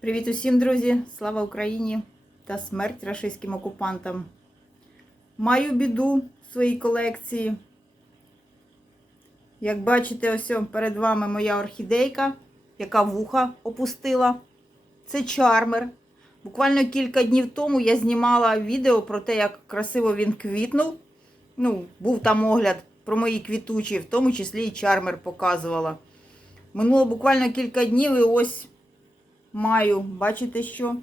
Привіт усім, друзі! Слава Україні та смерть рашистським окупантам. Маю біду в своїй колекції. Як бачите, ось перед вами моя орхідейка, яка вуха опустила. Це чармер. Буквально кілька днів тому я знімала відео про те, як красиво він квітнув. Ну, був там огляд про мої квітучі, в тому числі і чармер показувала. Минуло буквально кілька днів і ось маю, бачите що?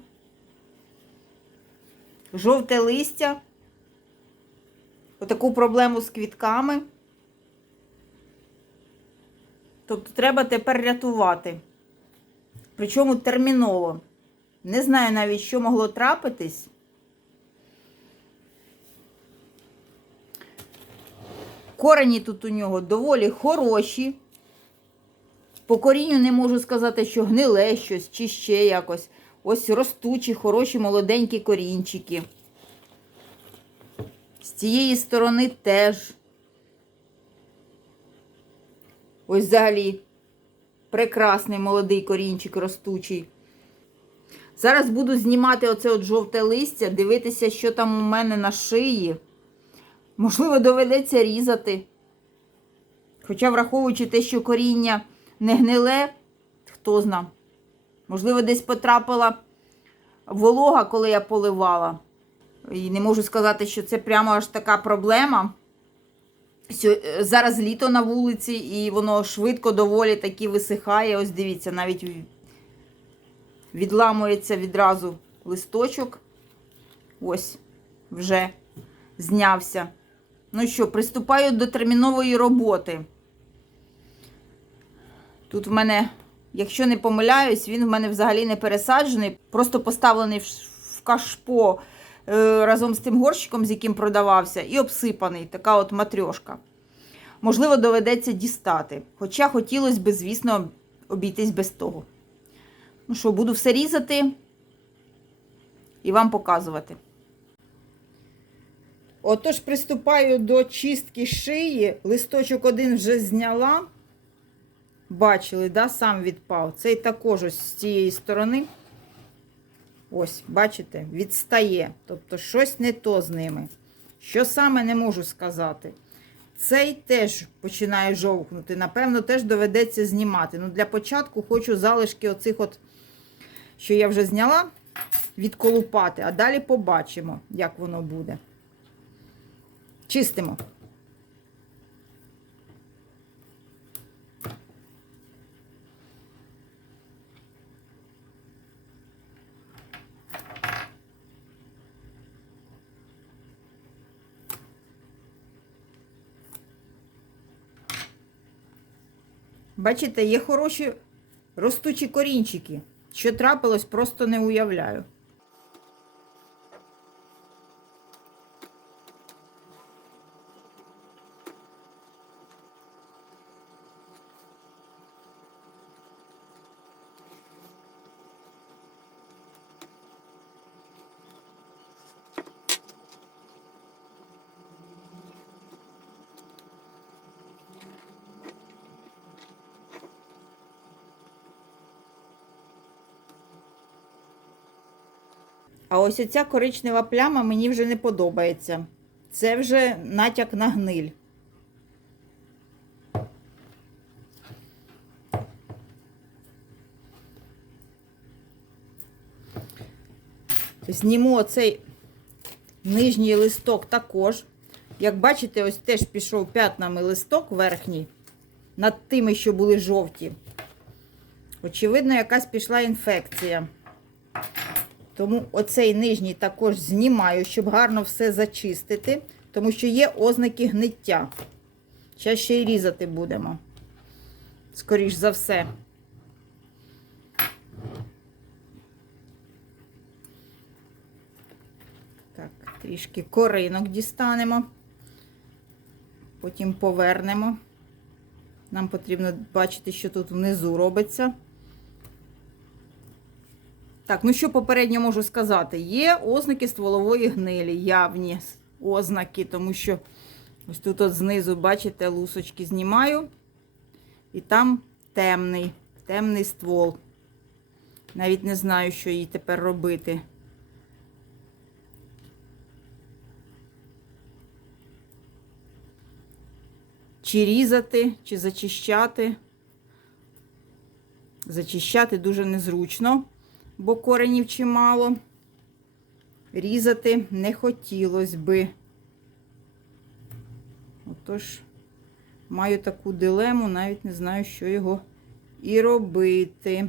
Жовте листя. Отаку проблему з квітками. Тобто треба тепер рятувати. Причому терміново. Не знаю навіть, що могло трапитись. Корені тут у нього доволі хороші. По корінню не можу сказати, що гниле щось чи ще якось. Ось ростучі, хороші, молоденькі корінчики. З цієї сторони теж. Ось взагалі прекрасний молодий корінчик ростучий. Зараз буду знімати оце от жовте листя, дивитися, що там у мене на шиї. Можливо, доведеться різати. Хоча, враховуючи те, що коріння не гниле, хто зна. Можливо, десь потрапила волога, коли я поливала. І не можу сказати, що це прямо аж така проблема. Зараз літо на вулиці, і воно швидко доволі таки висихає. Ось дивіться, навіть відламується відразу листочок. Ось, вже знявся. Ну що, приступаю до термінової роботи. Тут в мене, якщо не помиляюсь, він в мене взагалі не пересаджений, просто поставлений в кашпо е, разом з тим горщиком, з яким продавався, і обсипаний, така от матрьошка. Можливо, доведеться дістати. Хоча хотілося б, звісно, обійтись без того. Ну що, буду все різати і вам показувати. Отож, приступаю до чистки шиї. Листочок один вже зняла. Бачили, да, сам відпав. Цей також ось з цієї сторони. Ось, бачите, відстає. Тобто щось не то з ними. Що саме не можу сказати. Цей теж починає жовкнути. Напевно, теж доведеться знімати. Ну, Для початку хочу залишки оцих, от, що я вже зняла, відколупати, а далі побачимо, як воно буде. Чистимо. Бачите, є хороші ростучі корінчики. Що трапилось, просто не уявляю. А ось оця коричнева пляма мені вже не подобається. Це вже натяк на гниль. Зніму оцей нижній листок також. Як бачите, ось теж пішов п'ятнами листок верхній, над тими, що були жовті. Очевидно, якась пішла інфекція. Тому оцей нижній також знімаю, щоб гарно все зачистити, тому що є ознаки гниття. Зараз ще й різати будемо. Скоріш за все. Так, трішки коринок дістанемо. Потім повернемо. Нам потрібно бачити, що тут внизу робиться. Так, ну що попередньо можу сказати? Є ознаки стволової гнилі, явні. ознаки, тому що ось тут от знизу, бачите, лусочки знімаю, і там темний, темний ствол. Навіть не знаю, що їй тепер робити. Чи різати, чи зачищати. Зачищати дуже незручно, бо коренів чимало. Різати не хотілося би. Отож, маю таку дилему, навіть не знаю, що його і робити.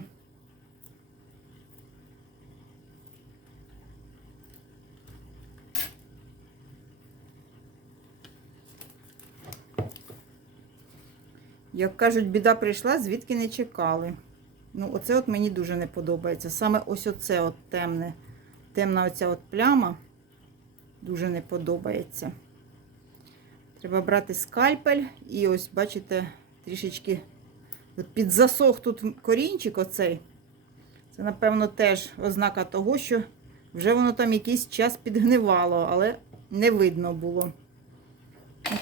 Як кажуть, біда прийшла, звідки не чекали. Ну, оце от мені дуже не подобається. Саме ось оце от темне, темна оця от пляма дуже не подобається. Треба брати скальпель і ось, бачите, трішечки от під засох тут корінчик оцей. Це, напевно, теж ознака того, що вже воно там якийсь час підгнивало, але не видно було.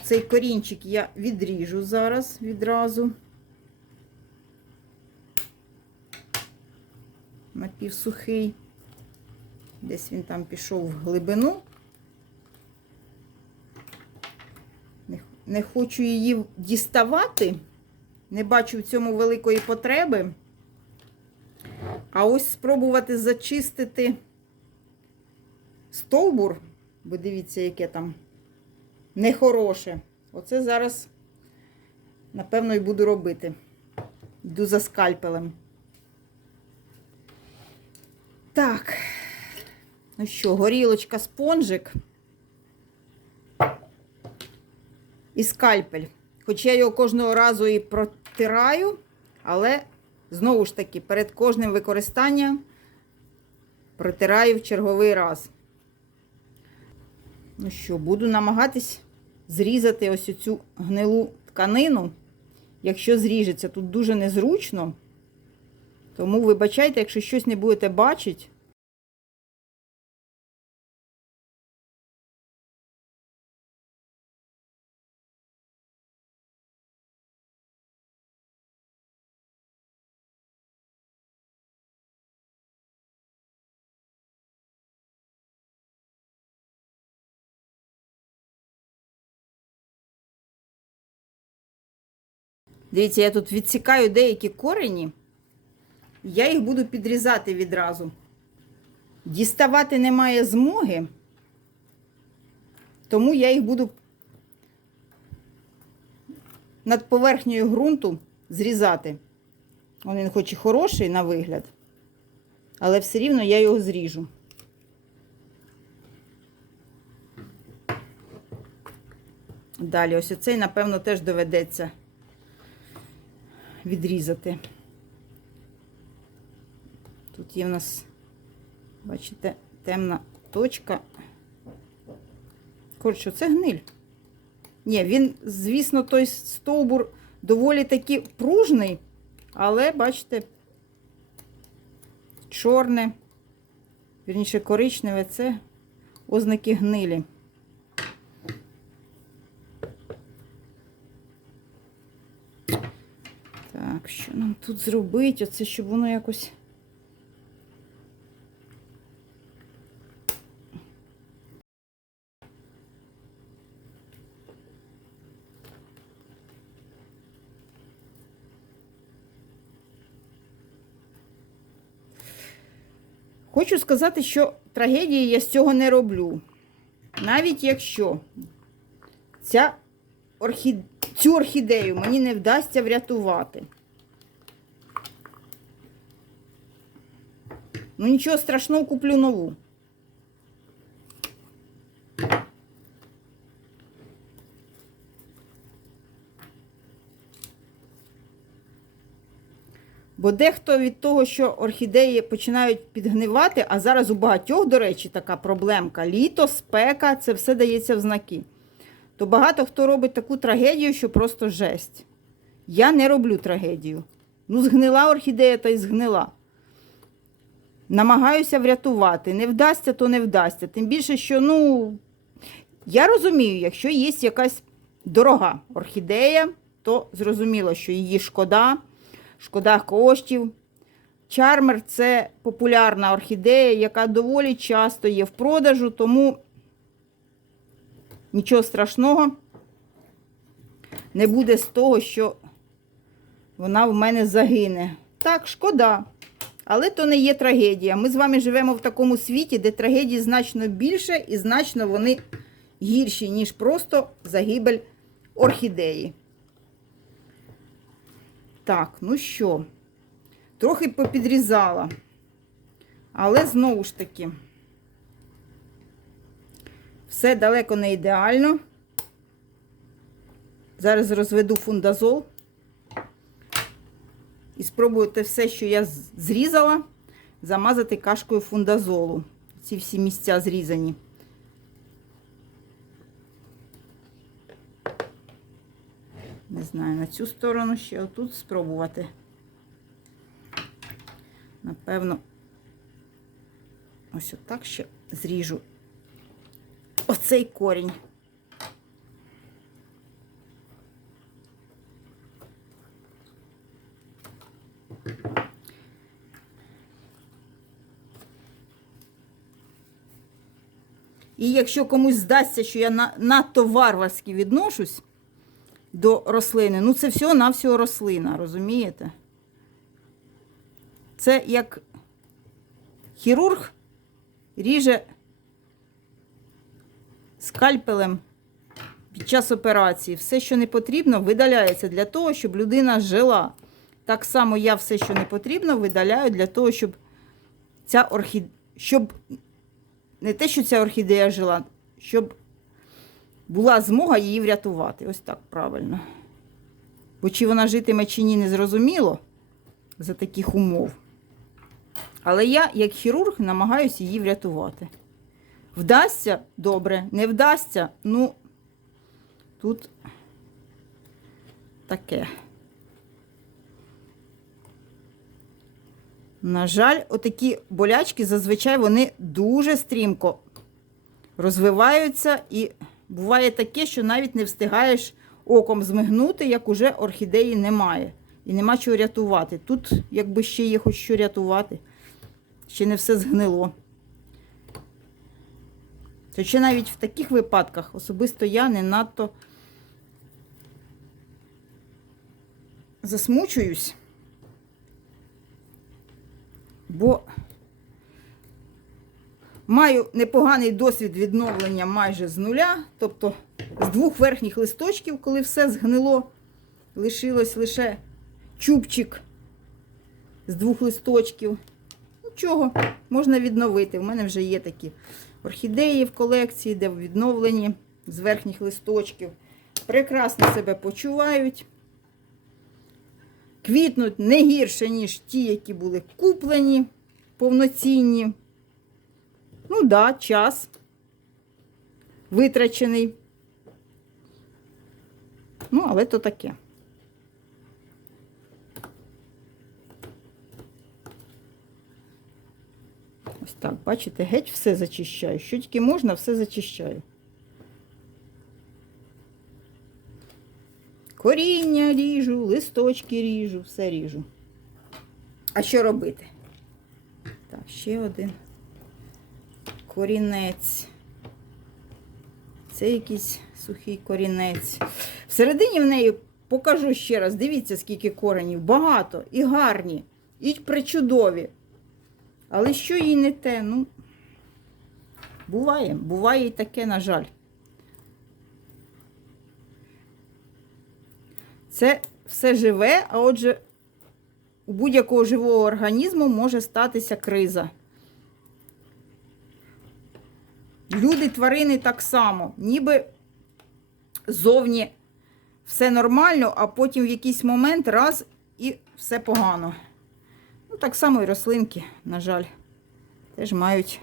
Цей корінчик я відріжу зараз відразу. Напівсухий. Десь він там пішов в глибину. Не, хочу її діставати, не бачу в цьому великої потреби. А ось спробувати зачистити стовбур, бо дивіться, яке там нехороше. Оце зараз, напевно, і буду робити. Йду за скальпелем. Так. Ну що, горілочка, спонжик і скальпель. Хоч я його кожного разу і протираю, але знову ж таки, перед кожним використанням протираю в черговий раз. Ну що, буду намагатись зрізати ось цю гнилу тканину. Якщо зріжеться, тут дуже незручно. Тому вибачайте, якщо щось не будете бачити. Дивіться, я тут відсікаю деякі корені. Я їх буду підрізати відразу. Діставати немає змоги, тому я їх буду над поверхнею ґрунту зрізати. Він хоч і хороший на вигляд, але все рівно я його зріжу. Далі, ось оцей, напевно, теж доведеться відрізати. Тут є в нас, бачите, темна точка. Коротше, це гниль. Ні, він, звісно, той стовбур доволі таки пружний, але, бачите, чорне, вірніше, коричневе це ознаки гнилі. Так, що нам тут зробити? Оце, щоб воно якось. Хочу сказати, що трагедії я з цього не роблю. Навіть якщо ця орхід... цю орхідею мені не вдасться врятувати. Ну нічого страшного, куплю нову. Бо дехто від того, що орхідеї починають підгнивати, а зараз у багатьох, до речі, така проблемка. Літо, спека, це все дається в знаки. То багато хто робить таку трагедію, що просто жесть. Я не роблю трагедію. Ну, згнила орхідея та й згнила. Намагаюся врятувати. Не вдасться, то не вдасться. Тим більше, що, ну, Я розумію, якщо є якась дорога орхідея, то зрозуміло, що її шкода, шкода коштів. Чармер це популярна орхідея, яка доволі часто є в продажу, тому нічого страшного не буде з того, що вона в мене загине. Так, шкода. Але то не є трагедія. Ми з вами живемо в такому світі, де трагедій значно більше і значно вони гірші, ніж просто загибель орхідеї. Так, ну що, трохи попідрізала. Але знову ж таки, все далеко не ідеально. Зараз розведу фундазол. І спробую те все, що я зрізала, замазати кашкою фундазолу. Ці всі місця зрізані. Не знаю, на цю сторону ще отут спробувати. Напевно, ось отак ще зріжу оцей корінь. І якщо комусь здасться, що я на- надто варварськи відношусь до рослини, ну це всього-навсього рослина, розумієте? Це як хірург ріже скальпелем під час операції. Все, що не потрібно, видаляється для того, щоб людина жила. Так само я все, що не потрібно, видаляю для того, щоб ця орхідея, щоб не те, що ця орхідея жила, щоб була змога її врятувати. Ось так правильно. Бо чи вона житиме, чи ні, не зрозуміло за таких умов. Але я, як хірург, намагаюся її врятувати. Вдасться добре, не вдасться, ну, тут таке. На жаль, отакі болячки зазвичай вони дуже стрімко розвиваються, і буває таке, що навіть не встигаєш оком змигнути, як уже орхідеї немає. І нема чого рятувати. Тут, якби ще є хоч що рятувати, ще не все згнило. То ще навіть в таких випадках особисто я не надто засмучуюсь. Бо маю непоганий досвід відновлення майже з нуля, тобто з двох верхніх листочків, коли все згнило, лишилось лише чубчик з двох листочків. Нічого, можна відновити. У мене вже є такі орхідеї в колекції, де відновлені з верхніх листочків. Прекрасно себе почувають квітнуть не гірше, ніж ті, які були куплені, повноцінні. Ну да, час витрачений. Ну, але то таке. Ось так, бачите, геть все зачищаю. Що тільки можна, все зачищаю. Коріння ріжу, листочки ріжу, все ріжу. А що робити? Так, ще один корінець. Це якийсь сухий корінець. Всередині в неї покажу ще раз. Дивіться, скільки коренів. Багато і гарні, і причудові. Але що їй не те? Ну, буває, буває і таке, на жаль. Це все живе, а отже, у будь-якого живого організму може статися криза. Люди, тварини так само, ніби зовні все нормально, а потім в якийсь момент раз і все погано. Ну, так само і рослинки, на жаль, теж мають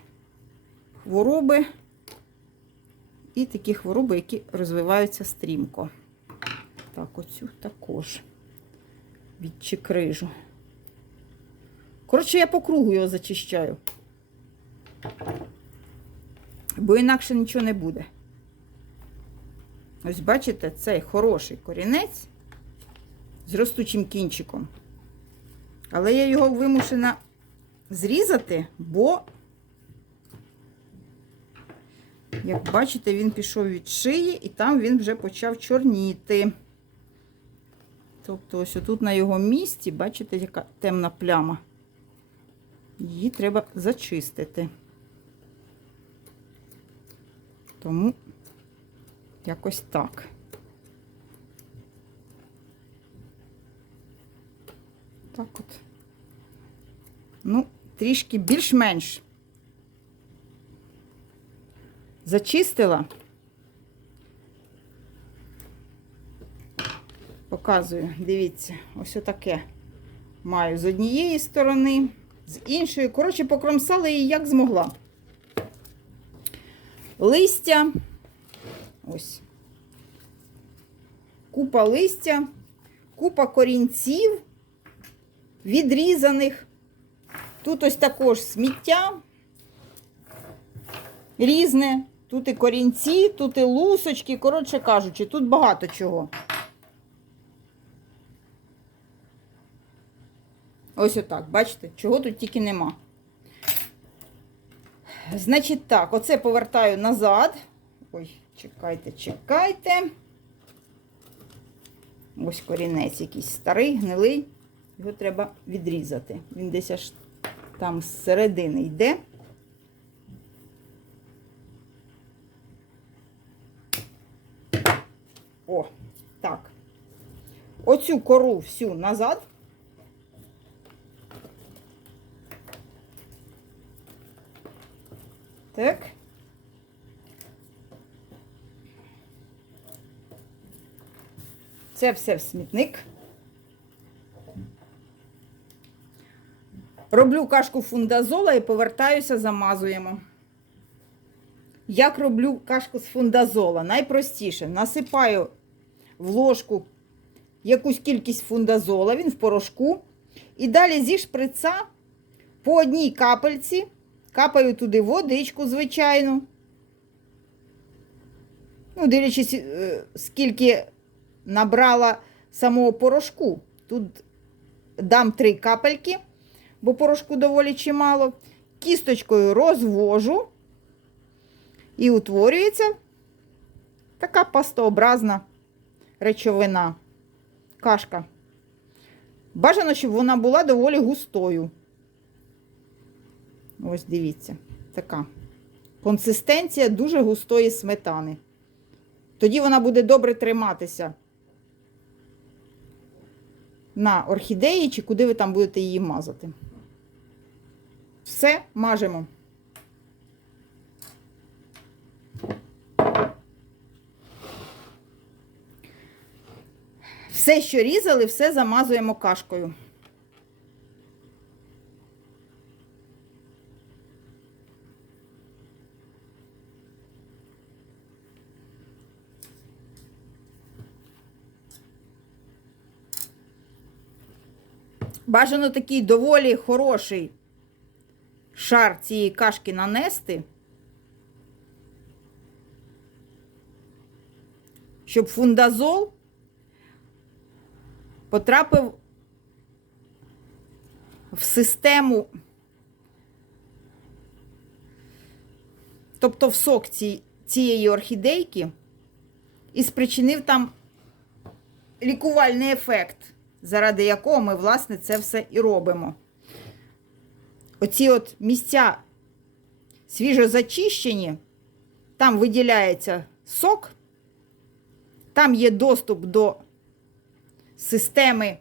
хвороби і такі хвороби, які розвиваються стрімко. Так, оцю також відчекрижу. Коротше, я по кругу його зачищаю. Бо інакше нічого не буде. Ось бачите, цей хороший корінець з ростучим кінчиком. Але я його вимушена зрізати, бо, як бачите, він пішов від шиї і там він вже почав чорніти. Тобто, ось тут на його місці, бачите, яка темна пляма. Її треба зачистити. Тому якось так. Так от. Ну, трішки більш-менш зачистила. Показую, дивіться, ось отаке маю з однієї сторони, з іншої. Коротше, покромсала її як змогла. Листя. Ось. Купа листя, купа корінців відрізаних. Тут ось також сміття різне. Тут і корінці, тут і лусочки. Коротше кажучи, тут багато чого. Ось отак, бачите, чого тут тільки нема. Значить так, оце повертаю назад. Ой, чекайте, чекайте. Ось корінець якийсь старий, гнилий. Його треба відрізати. Він десь аж там з середини йде. О, так. Оцю кору всю назад. Так. Це все в смітник. Роблю кашку фундазола і повертаюся, замазуємо. Як роблю кашку з фундазола? Найпростіше. Насипаю в ложку якусь кількість фундазола, він в порошку. І далі зі шприца по одній капельці капаю туди водичку, звичайну. Ну, дивлячись, е, скільки набрала самого порошку. Тут дам три капельки, бо порошку доволі чимало. Кісточкою розвожу і утворюється така пастообразна речовина, кашка. Бажано, щоб вона була доволі густою. Ось дивіться, така консистенція дуже густої сметани. Тоді вона буде добре триматися на орхідеї, чи куди ви там будете її мазати. Все мажемо. Все, що різали, все замазуємо кашкою. Бажано такий доволі хороший шар цієї кашки нанести, щоб фундазол потрапив в систему, тобто в сок цієї орхідейки, і спричинив там лікувальний ефект, заради якого ми, власне, це все і робимо. Оці от місця свіжо зачищені, там виділяється сок, там є доступ до системи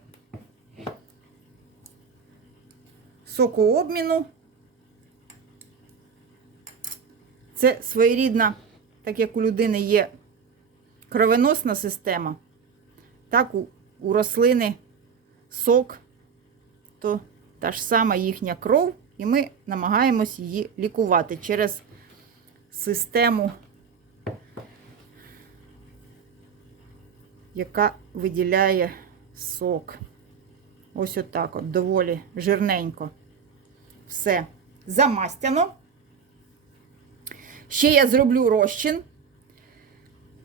сокообміну. Це своєрідна, так як у людини є кровеносна система, так у, у рослини сок, то та ж сама їхня кров, і ми намагаємось її лікувати через систему, яка виділяє сок. Ось отак от, доволі жирненько. Все замастяно. Ще я зроблю розчин.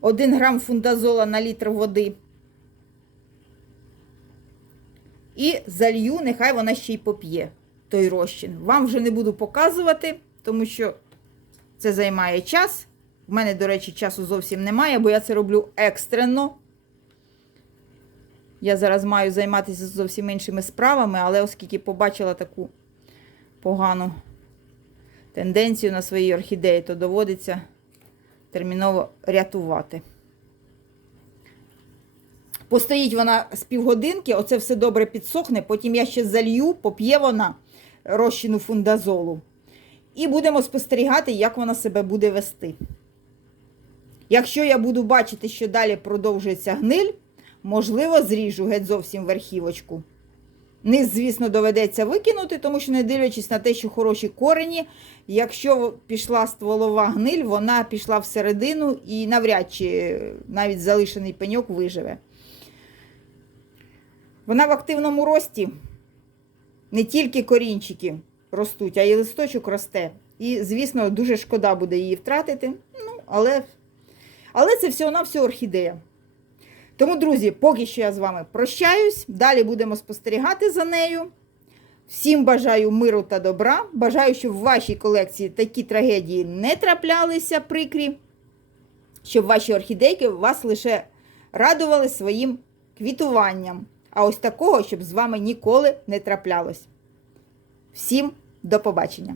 1 грам фундазола на літр води. І залью, нехай вона ще й поп'є той розчин. Вам вже не буду показувати, тому що це займає час. У мене, до речі, часу зовсім немає, бо я це роблю екстрено. Я зараз маю займатися зовсім іншими справами, але оскільки побачила таку погану тенденцію на своїй орхідеї, то доводиться терміново рятувати. Постоїть вона з півгодинки, оце все добре підсохне, потім я ще залью, поп'є вона розчину фундазолу. І будемо спостерігати, як вона себе буде вести. Якщо я буду бачити, що далі продовжується гниль, можливо, зріжу геть зовсім верхівочку. Низ, звісно, доведеться викинути, тому що, не дивлячись на те, що хороші корені, якщо пішла стволова гниль, вона пішла всередину і навряд чи навіть залишений пеньок виживе. Вона в активному рості. Не тільки корінчики ростуть, а й листочок росте. І, звісно, дуже шкода буде її втратити. Ну, але, але це всього-навсього орхідея. Тому, друзі, поки що я з вами прощаюсь. Далі будемо спостерігати за нею. Всім бажаю миру та добра. Бажаю, щоб в вашій колекції такі трагедії не траплялися прикрі, щоб ваші орхідейки вас лише радували своїм квітуванням. А ось такого, щоб з вами ніколи не траплялось. Всім до побачення!